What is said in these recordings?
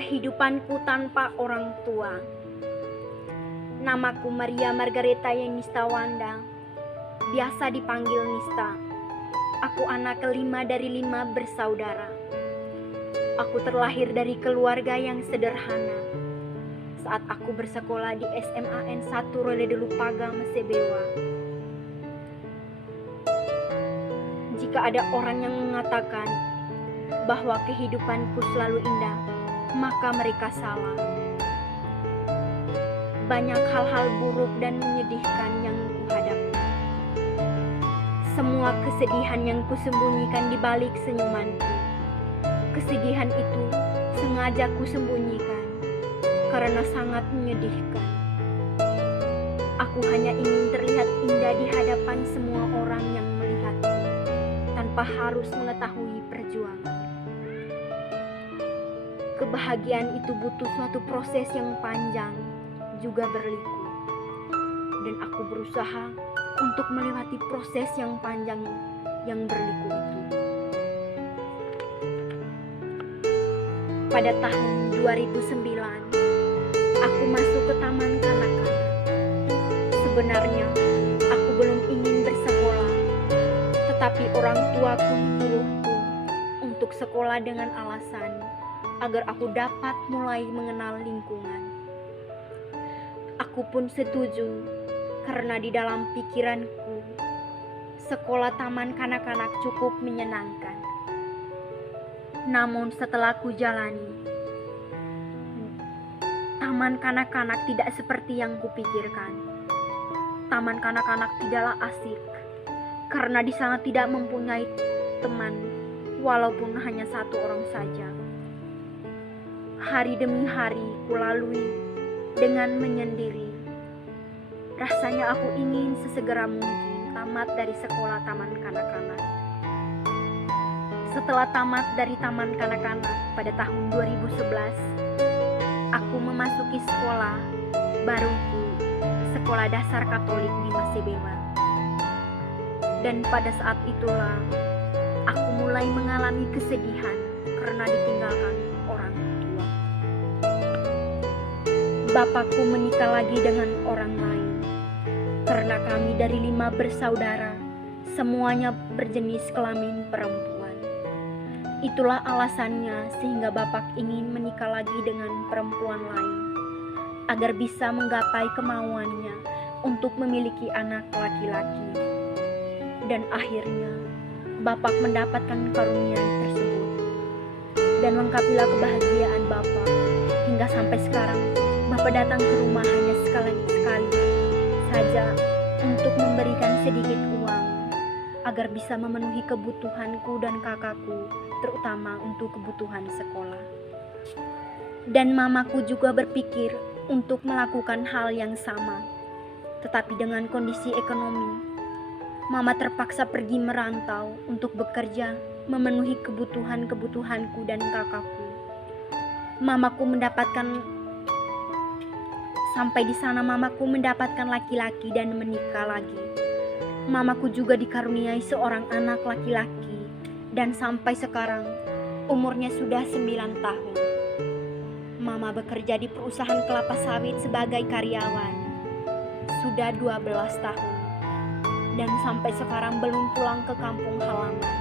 Kehidupanku tanpa orang tua. Namaku Maria Margareta Yenista Wanda, biasa dipanggil Nista. Aku anak kelima dari 5 bersaudara. Aku terlahir dari keluarga yang sederhana. Saat aku bersekolah di SMAN 1 Roledelu Paga, Mesebewa. Jika ada orang yang mengatakan bahwa kehidupanku selalu indah, maka mereka salah. Banyak hal-hal buruk dan menyedihkan yang kuhadapi. Semua kesedihan yang kusembunyikan di balik senyumanku. Kesedihan itu sengaja kusembunyikan karena sangat menyedihkan. Aku hanya ingin terlihat indah di hadapan semua orang yang melihatku, tanpa harus mengetahui perjuangan. Kebahagiaan itu butuh suatu proses yang panjang, juga berliku. Dan aku berusaha untuk melewati proses yang panjang yang berliku itu. Pada tahun 2009, aku masuk ke taman kanak-kanak. Sebenarnya, aku belum ingin bersekolah, tetapi orang tuaku menyuruhku untuk sekolah dengan alasan agar aku dapat mulai mengenal lingkungan. Aku pun setuju karena di dalam pikiranku sekolah taman kanak-kanak cukup menyenangkan. Namun setelah ku jalani, taman kanak-kanak tidak seperti yang kupikirkan. Taman kanak-kanak tidaklah asik karena di sana tidak mempunyai teman, walaupun hanya 1 orang saja. Hari demi hari kulalui dengan menyendiri. Rasanya aku ingin sesegera mungkin tamat dari sekolah taman kanak-kanak. Setelah tamat dari taman kanak-kanak pada tahun 2011, aku memasuki sekolah baruku, sekolah dasar Katolik di Mesebewa. Dan pada saat itulah aku mulai mengalami kesedihan karena ditinggalkan orang tua. Bapakku menikah lagi dengan orang lain. Karena kami dari 5 bersaudara, semuanya berjenis kelamin perempuan. Itulah alasannya sehingga bapak ingin menikah lagi dengan perempuan lain, agar bisa menggapai kemauannya untuk memiliki anak laki-laki. Dan akhirnya, bapak mendapatkan karunia tersebut. Dan lengkapilah kebahagiaan bapak, hingga sampai sekarang bapak datang ke rumah hanya sekali-sekali saja untuk memberikan sedikit uang agar bisa memenuhi kebutuhanku dan kakakku, terutama untuk kebutuhan sekolah. Dan mamaku juga berpikir untuk melakukan hal yang sama, tetapi dengan kondisi ekonomi, mama terpaksa pergi merantau untuk bekerja memenuhi kebutuhanku dan kakakku. Sampai di sana mamaku mendapatkan laki-laki dan menikah lagi. Mamaku juga dikaruniai seorang anak laki-laki dan sampai sekarang umurnya sudah 9 tahun. Mama bekerja di perusahaan kelapa sawit sebagai karyawan. Sudah 12 tahun dan sampai sekarang belum pulang ke kampung halaman.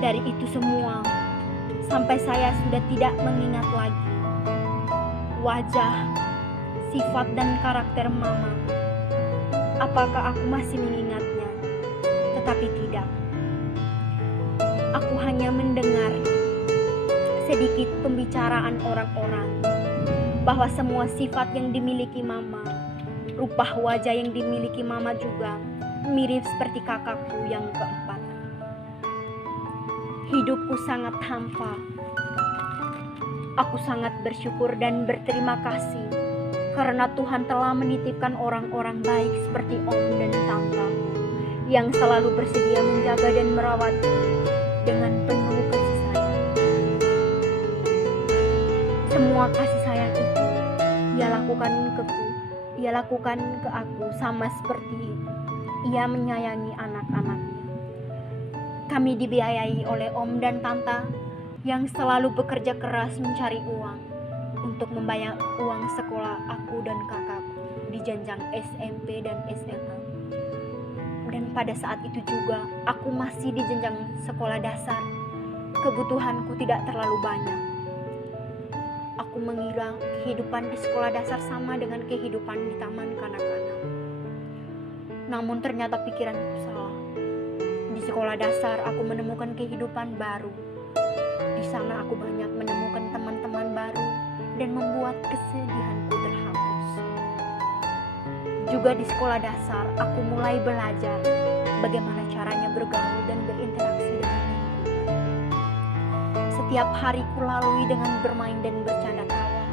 Dari itu semua, sampai saya sudah tidak mengingat lagi wajah, sifat dan karakter mama. Apakah aku masih mengingatnya? Tetapi tidak. Aku hanya mendengar sedikit pembicaraan orang-orang bahwa semua sifat yang dimiliki mama, rupa wajah yang dimiliki mama juga mirip seperti kakakku yang keempat. Hidupku sangat hampa. Aku sangat bersyukur dan berterima kasih karena Tuhan telah menitipkan orang-orang baik seperti Om dan Tante yang selalu bersedia menjaga dan merawatku dengan penuh kasih sayang. Semua kasih sayang itu Ia lakukan ke aku sama seperti Ia menyayangi anak-anaknya. Kami dibiayai oleh Om dan Tante yang selalu bekerja keras mencari uang untuk membayar uang sekolah aku dan kakakku di jenjang SMP dan SMA. Dan pada saat itu juga aku masih di jenjang sekolah dasar. Kebutuhanku tidak terlalu banyak. Aku mengira kehidupan di sekolah dasar sama dengan kehidupan di taman kanak-kanak. Namun ternyata pikiranku salah. Di sekolah dasar aku menemukan kehidupan baru. Di sana aku banyak menemukan teman-teman baru dan membuat kesedihanku terhapus. Juga di sekolah dasar aku mulai belajar bagaimana caranya bergaul dan berinteraksi dengan lingkungan. Setiap hari ku lalui dengan bermain dan bercanda tawa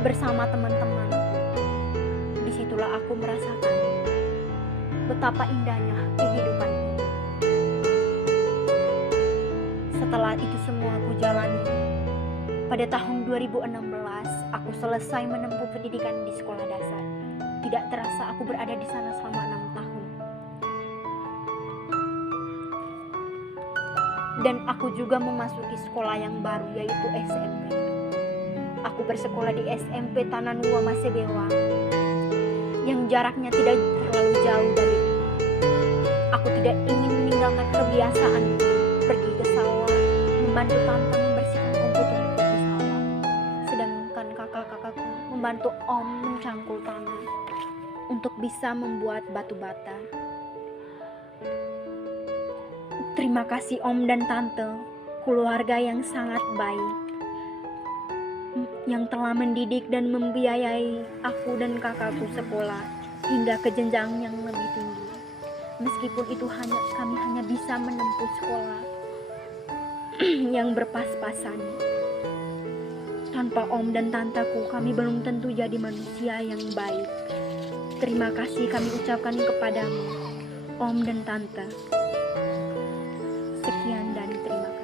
bersama teman-teman. Disitulah aku merasakan betapa indahnya kehidupan ini. Setelah itu semua aku jalani. Pada tahun 2016, aku selesai menempuh pendidikan di sekolah dasar. Tidak terasa aku berada di sana selama 6 tahun. Dan aku juga memasuki sekolah yang baru, yaitu SMP. Aku bersekolah di SMP Tananua Masebewa, yang jaraknya tidak terlalu jauh dari rumah. Aku tidak ingin meninggalkan kebiasaan pergi ke sawah, membantu tante membersihkan rumput-rumput di sawah, sedangkan kakak-kakakku membantu om mencangkul tanah untuk bisa membuat batu bata. Terima kasih om dan tante, keluarga yang sangat baik, yang telah mendidik dan membiayai aku dan kakakku sekolah hingga ke jenjang yang lebih tinggi. Meskipun itu kami hanya bisa menempuh sekolah yang berpas-pasan. Tanpa om dan tanteku, kami belum tentu jadi manusia yang baik. Terima kasih kami ucapkan kepadamu, om dan tante. Sekian dan terima kasih.